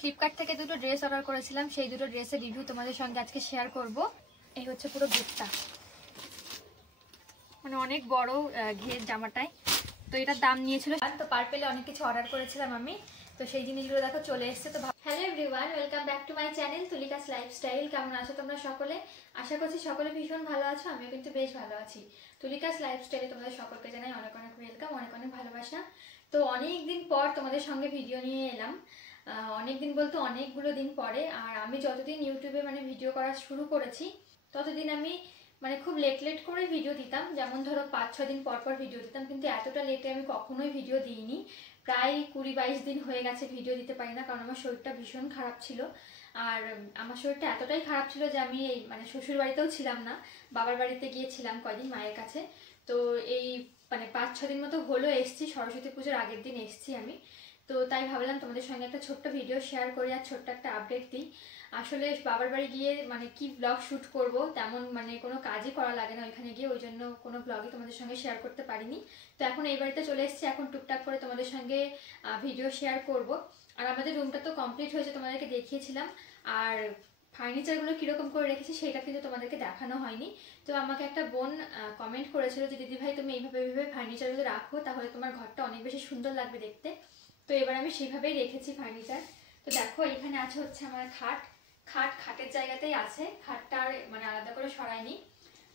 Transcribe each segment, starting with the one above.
Flipkart থেকে দুটো dress order করেছিলাম, সেই দুটো ড্রেসের রিভিউ তোমাদের সঙ্গে আজকে শেয়ার করব। এই হচ্ছে পুরো গিফটটা, মানে অনেক বড় ঘের জামাটায়। তো এটার দাম নিয়েছিল, তো পার্পেলে অনেক কিছু অর্ডার করেছিলাম আমি, তো সেই জিনিসগুলো দেখো চলে এসেছে। তো hello everyone, welcome back to my channel Tulika's lifestyle. কেমন আছো তোমরা সকলে? আশা করছি সকলে ভীষণ ভালো আছো, আমিও কিন্তু বেশ ভালো আছি। তুলিকাস লাইফস্টাইলে তোমাদের সকলকে জানাই অনেক অনেক ওয়েলকাম, অনেক অনেক ভালোবাসা। তো অনেক দিন পর তোমাদের সঙ্গে ভিডিও নিয়ে এলাম, অনেক দিন বলতে অনেকগুলো দিন পরে। আর আমি যতদিন ইউটিউবে মানে ভিডিও করা শুরু করেছি ততদিন আমি মানে খুব লেট করে ভিডিও দিতাম, যেমন ধরো 5-6 দিন পর পর ভিডিও দিতাম, কিন্তু এতটা লেটে আমি কখনোই ভিডিও দিইনি। প্রায় 20-22 দিন হয়ে গেছে ভিডিও দিতে পারি না, কারণ আমার শরীরটা ভীষণ খারাপ ছিল। আর আমার শরীরটা এতটাই খারাপ ছিল যে আমি এই মানে শ্বশুর বাড়িতেও ছিলাম না, বাবার বাড়িতে গিয়েছিলাম কয়দিন মায়ের কাছে। তো এই মানে 5-6 দিন মতো হলো এসছি, সরস্বতী পুজোর আগের দিন এসছি আমি। তো তাই ভাবলাম তোমাদের সঙ্গে একটা ছোট্ট ভিডিও শেয়ার করি আর ছোট্ট একটা আপডেট দিই। আসলে বাবার বাড়ি গিয়ে মানে কি ব্লগ শ্যুট করব, তেমন মানে কোনো কাজই করা লাগে না ওইখানে গিয়ে, ওই জন্য কোনো ব্লগই তোমাদের সঙ্গে শেয়ার করতে পারিনি। তো এখন এই বাড়িতে চলে এসেছি, এখন টুকটাক করে তোমাদের সঙ্গে ভিডিও শেয়ার করব। আর আমাদের রুমটা তো কমপ্লিট হয়েছে, তোমাদেরকে দেখিয়েছিলাম। আর ফার্নিচারগুলো কীরকম করে রেখেছি সেটা কিন্তু তোমাদেরকে দেখানো হয়নি। তো আমাকে একটা বোন কমেন্ট করেছিল যে দিদি ভাই তুমি এইভাবে ফার্নিচারগুলো রাখো, তাহলে তোমার ঘরটা অনেক বেশি সুন্দর লাগবে দেখতে। তো এবার আমি সেইভাবেই রেখেছি ফার্নিচার। তো দেখো এখানে আছে হচ্ছে আমার খাটের জায়গাতেই আছে, খাটটা আর মানে আলাদা করে সরাইনি।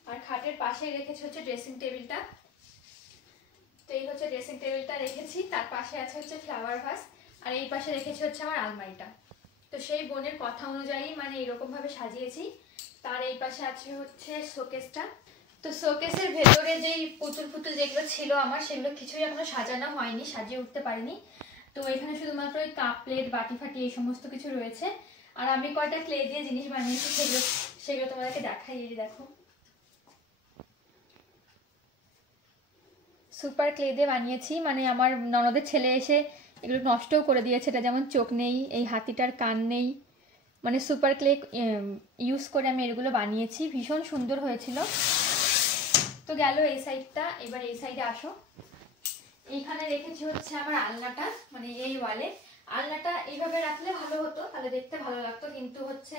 আর খাটের পাশে রেখেছি হচ্ছে ড্রেসিং টেবিলটা। তো এই হচ্ছে ড্রেসিং টেবিলটা রেখেছি, তার পাশে আছে হচ্ছে ফ্লাওয়ার ভাস, আর এই পাশে রেখেছি হচ্ছে আমার আলমারিটা। তো সেই বোনের কথা অনুযায়ী মানে এরকম ভাবে সাজিয়েছি। তার এই পাশে আছে হচ্ছে শোকেসটা। তো শোকেসের ভেতরে যেই পুতুল যেগুলো ছিল আমার, সেগুলো কিছুই এখনো সাজানো হয়নি, সাজিয়ে উঠতে পারিনি। তো এখানে শুধুমাত্র ওই কাপ প্লেট বাটি ফাটি এই সমস্ত কিছু রয়েছে। আর আমি কয়টা ক্লে দিয়ে জিনিস বানিয়েছি, সেগুলো তোমাদেরকে দেখাই। এই দেখো, সুপার ক্লে দিয়ে বানিয়েছি, মানে আমার ননদের ছেলে এসে এগুলো নষ্টও করে দিয়েছে। এটা যেমন চোখ নেই, এই হাতিটার কান নেই, মানে সুপার ক্লে ইউজ করে আমি এগুলো বানিয়েছি, ভীষণ সুন্দর হয়েছিল। তো গেল এই সাইডটা, এবার এই সাইডে আসো। এইখানে রেখেছি হচ্ছে আমার আলনাটা, মানে এই ওয়ালে। আলনাটা এইভাবে রাখলে ভালো হতো, তাহলে দেখতে ভালো লাগতো, কিন্তু হচ্ছে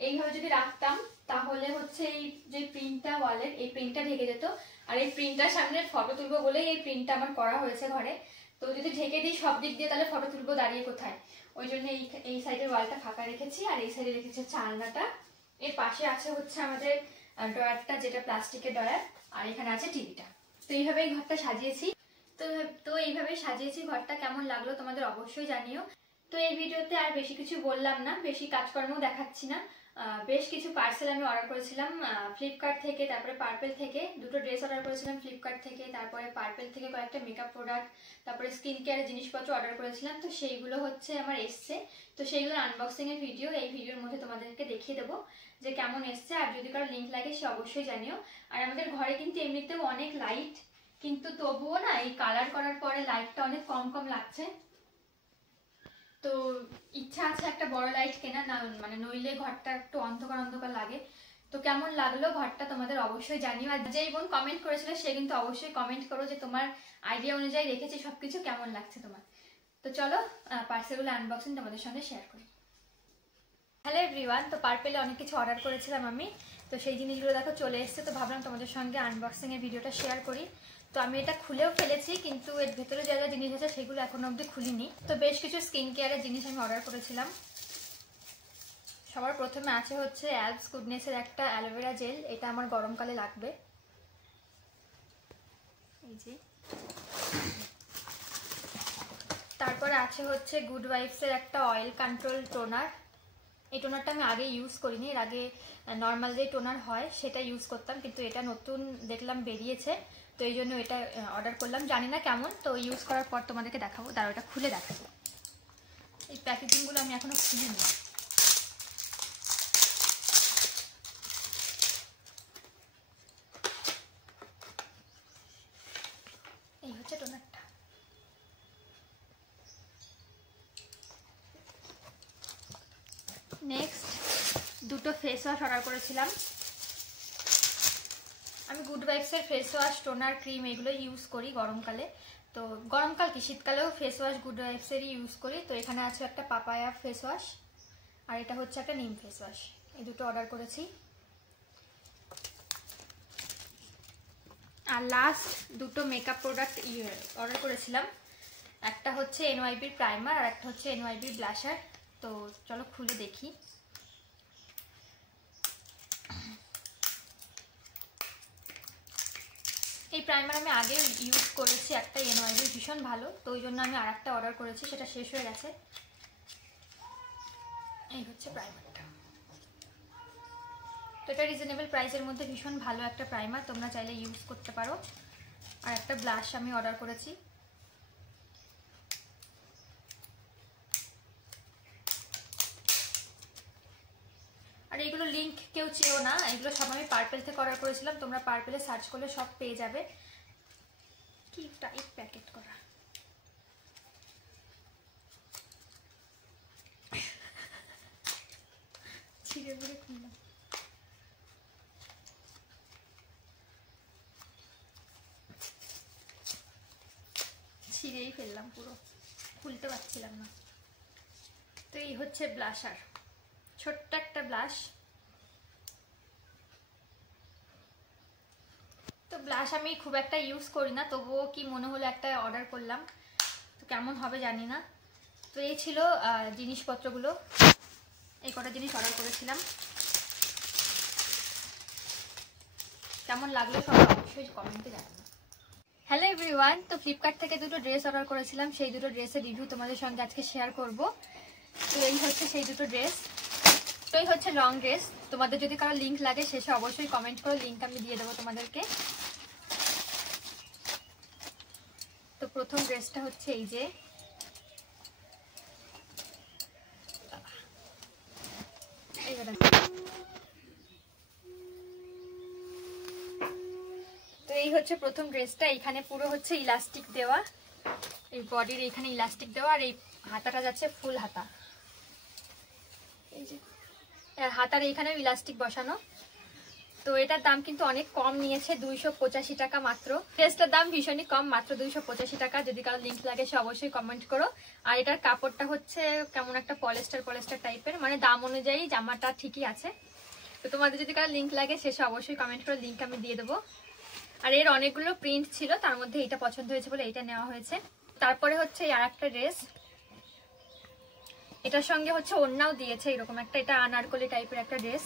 এইভাবে যদি রাখতাম তাহলে হচ্ছে এই যে প্রিন্টটা ওয়ালের, এই প্রিন্টটা ঢেকে যেত। আর এই প্রিন্টটার সামনে ফটো তুলবো বলেই এই প্রিন্টটা আমার করা হয়েছে ঘরে। তো যদি ঢেকে দিই সব দিক দিয়ে তাহলে ফটো তুলবো দাঁড়িয়ে কোথায়, ওই জন্য এই সাইডের ওয়ালটা ফাঁকা রেখেছি। আর এই সাইডে রেখেছি হচ্ছে আলনাটা। এর পাশে আছে হচ্ছে আমাদের ড্রয়ারটা, যেটা প্লাস্টিকের ড্রয়ার। আর এখানে আছে টিভিটা। তো এইভাবেই ঘরটা সাজিয়েছি। তো এইভাবে সাজিয়েছি ঘরটা। কেমন লাগলো তোমাদের অবশ্যই জানিও। তো এই ভিডিওতে আর বেশি কিছু বললাম না, বেশি কাজকর্ম দেখাচ্ছি না। বেশ কিছু পার্সেল আমি অর্ডার করেছিলাম ফ্লিপকার্ট থেকে, তারপরে পার্পেল থেকে দুটো ড্রেস অর্ডার করেছিলাম ফ্লিপকার্ট থেকে, তারপরে পার্পেল থেকে কয়েকটা মেকআপ প্রোডাক্ট, তারপরে স্কিন কেয়ারের জিনিসপত্র অর্ডার করেছিলাম। তো সেইগুলো হচ্ছে আমার এসছে। তো সেইগুলোর আনবক্সিং এর ভিডিও এই ভিডিওর মধ্যে তোমাদেরকে দেখিয়ে দেবো যে কেমন এসছে। আর যদি কারো লিঙ্ক লাগে সে অবশ্যই জানিও। আর আমাদের ঘরে কিন্তু এমনিতেও অনেক লাইট, কিন্তু তবুও না এই কালার করার পরে লাইটটা অনেক কম লাগছে। তো ইচ্ছা আছে একটা বড় লাইট কেনা, না মানে নইলে ঘরটা একটু অন্ধকার লাগে। তো কেমন লাগলো ঘরটা তোমাদের অবশ্যই জানিও। আর যেই বোন কমেন্ট করেছিল সে কিন্তু অবশ্যই কমেন্ট করো যে তোমার আইডিয়া অনুযায়ী রেখেছি সবকিছু, কেমন লাগছে তোমার। তো চলো পার্সেলগুলো আনবক্সিং তোমাদের সঙ্গে শেয়ার করি। হ্যালো এভরিওয়ান, তো পার্পেলে অনেক কিছু অর্ডার করেছিলাম আমি, তো সেই জিনিসগুলো দেখো চলে এসছে। তো ভাবলাম তোমাদের সঙ্গে আনবক্সিং এর ভিডিওটা শেয়ার করি। তো আমি এটা খুলেও ফেলেছি, কিন্তু এর ভেতরে যা যা জিনিস আছে সেগুলো এখনো অবধি খুলিনি। তো বেশ কিছু স্কিন কেয়ারের জিনিস আমি অর্ডার করেছিলাম। সবার প্রথমে আছে হচ্ছে অ্যালপস গুডনেসের একটা অ্যালোভেরা জেল, এটা আমার গরমকালে লাগবে। এই যে। তারপরে আছে হচ্ছে গুড ভাইবসের একটা অয়েল কন্ট্রোল টোনার। এই টোনারটা আমি আগে ইউজ করিনি, এর আগে নর্মাল যে টোনার হয় সেটা ইউজ করতাম, কিন্তু এটা নতুন দেখলাম বেরিয়েছে, তো এই জন্য এটা অর্ডার করলাম। জানি না কেমন, তো ইউজ করার পর তোমাদেরকে দেখাবো। তার ওটা খুলে দেখাবো। এই প্যাকেজিংগুলো আমি এখনো খুলিনি। এই হচ্ছে টোনারটা। নেক্সট দুটো ফেস ওয়াশ অর্ডার করেছিলাম। আমি গুড ভাইবসের ফেস ওয়াশ, টোনার, ক্রিম এগুলো ইউজ করি গরমকালে। তো গরমকাল কি শীতকালেও ফেস ওয়াশ গুড ওয়াইফসেরই ইউজ করি। তো এখানে আছে একটা পাপায়া ফেস ওয়াশ আর এটা হচ্ছে একটা নিম ফেস ওয়াশ, এই দুটো অর্ডার করেছি। আর লাস্ট দুটো মেকআপ প্রোডাক্ট অর্ডার করেছিলাম, একটা হচ্ছে এনওয়াইবির প্রাইমার আর একটা হচ্ছে এনওয়াইবির ব্লাশার। তো চলো খুলে দেখি। এই প্রাইমার আমি আগে ইউজ করেছি একটা এনওয়াইবি, ভীষণ ভালো, তো ওই জন্য আমি আর একটা অর্ডার করেছি, সেটা শেষ হয়ে গেছে। এই হচ্ছে প্রাইমারটা। তো এটা রিজনেবল প্রাইসের মধ্যে ভীষণ ভালো একটা প্রাইমার, তোমরা চাইলে ইউজ করতে পারো। আর একটা ব্লাশ আমি অর্ডার করেছি। আর এগুলো লিঙ্ক কেউ চেয়েও না, এগুলো সব আমি পার্পেল থেকে অর্ডার করেছিলাম, তোমরা পার্পেলে সার্চ করলে সব পেয়ে যাবে। কি টাইপ প্যাকেট করা, ছিঁড়ে বুড়ে খুললাম। ছিঁড়েই ফেললাম পুরো, খুলতে পারছিলাম না। তো এই হচ্ছে ব্লাশার, ছোট্ট একটা ব্লাশ। তো ব্লাশ আমি খুব একটা ইউজ করি না, তবুও কি মনে হলো একটা অর্ডার করলাম, তো কেমন হবে জানি না। তো এই ছিল জিনিসপত্রগুলো, এই কটা জিনিস অর্ডার করেছিলাম। কেমন লাগলো সবাই অবশ্যই কমেন্টে জানাবেন। হ্যালো এভরিওয়ান, তো ফ্লিপকার্ট থেকে দুটো ড্রেস অর্ডার করেছিলাম, সেই দুটো ড্রেসের রিভিউ তোমাদের সঙ্গে আজকে শেয়ার করব। তো এই হচ্ছে সেই দুটো ড্রেস। তো এই হচ্ছে লং ড্রেস, তোমাদের যদি কারো লিঙ্ক লাগে শেষে অবশ্যই কমেন্ট করো, লিঙ্ক আমি দিয়ে দেবো তোমাদেরকে। তো প্রথম ড্রেসটা হচ্ছে এই যে, তো এই হচ্ছে প্রথম ড্রেসটা। এখানে পুরো হচ্ছে ইলাস্টিক দেওয়া, এই বডির এখানে ইলাস্টিক দেওয়া, আর এই হাতাটা যাচ্ছে ফুল হাতা, এই যে হাতার এইখানে ইলাস্টিক বসানো। তো এটার দাম কিন্তু অনেক কম নিয়েছে, 285 টাকা মাত্র। ড্রেসটার দাম ভীষণই কম, মাত্র 285 টাকা। যদি কারো লিঙ্ক লাগে সে অবশ্যই কমেন্ট করো। আর এটার কাপড়টা হচ্ছে কেমন একটা পলিস্টার টাইপের, মানে দাম অনুযায়ী জামাটা ঠিকই আছে। তো তোমাদের যদি কারো লিঙ্ক লাগে সে অবশ্যই কমেন্ট করো, লিঙ্ক আমি দিয়ে দেবো। আর এর অনেকগুলো প্রিন্ট ছিল, তার মধ্যে এইটা পছন্দ হয়েছে বলে এইটা নেওয়া হয়েছে। তারপরে হচ্ছে আর একটা ড্রেস, এটার সঙ্গে হচ্ছে ওড়নাও দিয়েছে এরকম একটা, এটা আনারকলি টাইপের একটা ড্রেস।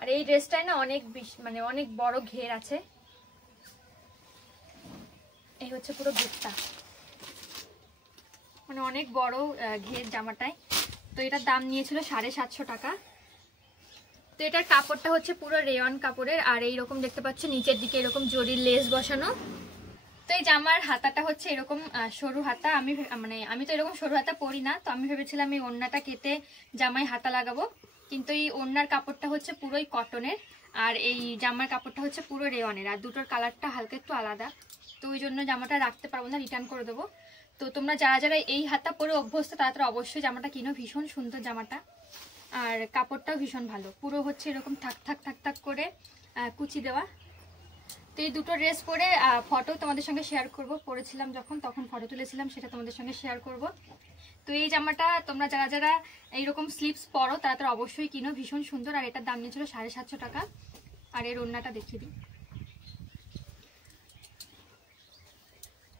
আর এই ড্রেসটায় না অনেক মানে অনেক বড় ঘের আছে, এই হচ্ছে পুরো ঘেরটা, মানে অনেক বড় ঘের জামাটায়। তো এটার দাম নিয়েছিল 750 টাকা। তো এটার কাপড়টা হচ্ছে পুরো রেয়ন কাপড়ের, আর এইরকম দেখতে পাচ্ছ নিচের দিকে এরকম জরির লেস বসানো। তো এই জামার হাতাটা হচ্ছে এরকম সরু হাতা, আমি তো এরকম সরু হাতা পরি না, তো আমি ভেবেছিলাম এই ওড়নাটা কেটে জামায় হাতা লাগাবো, কিন্তু এই ওড়নার কাপড়টা হচ্ছে পুরোই কটনের, আর এই জামার কাপড়টা হচ্ছে পুরো রেয়নের, আর দুটোর কালারটা হালকা একটু আলাদা। তো ওই জন্য জামাটা রাখতে পারবো না, রিটার্ন করে দেবো। তো তোমরা যারা যারা এই হাতা পরে অভ্যস্ত তারা অবশ্যই জামাটা কিনো, ভীষণ সুন্দর জামাটা, আর কাপড়টাও ভীষণ ভালো, পুরো হচ্ছে এরকম থাক থাক থাক থাক করে কুচি দেওয়া। তো এই দুটো ড্রেস পরে ফটো তোমাদের সঙ্গে শেয়ার করব, পরেছিলাম তখন ফটো তুলেছিলাম, সেটা তোমাদের সঙ্গে শেয়ার করব। তো এই জামাটা তোমরা যারা যারা এইরকম স্লিভস পরো তারা অবশ্যই কিনো, ভীষণ সুন্দর। আর এটার দাম নিয়েছিল 750 টাকা। আর এর ওড়নাটা দেখিয়ে দিই,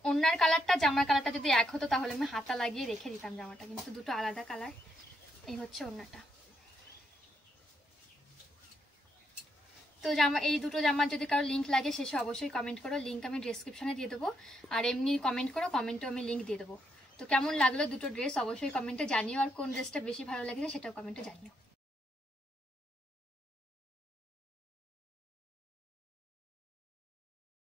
ওড়নার কালারটা জামার কালারটা যদি এক হতো তাহলে আমি হাতা লাগিয়ে রেখে দিতাম জামাটা, কিন্তু দুটো আলাদা কালার। এই হচ্ছে ওড়নাটা। তো এই দুটো জামার যদি কারো লিঙ্ক লাগে সে অবশ্যই কমেন্ট করো, লিঙ্ক আমি ডেসক্রিপশনে দিয়ে দেবো। আর এমনি কমেন্ট করো, কমেন্টে আমি লিঙ্ক দিয়ে দেবো। তো কেমন লাগলো দুটো ড্রেস অবশ্যই কমেন্টে জানিও, আর কোন ড্রেসটা বেশি ভালো লাগছে সেটাও কমেন্টে জানিও।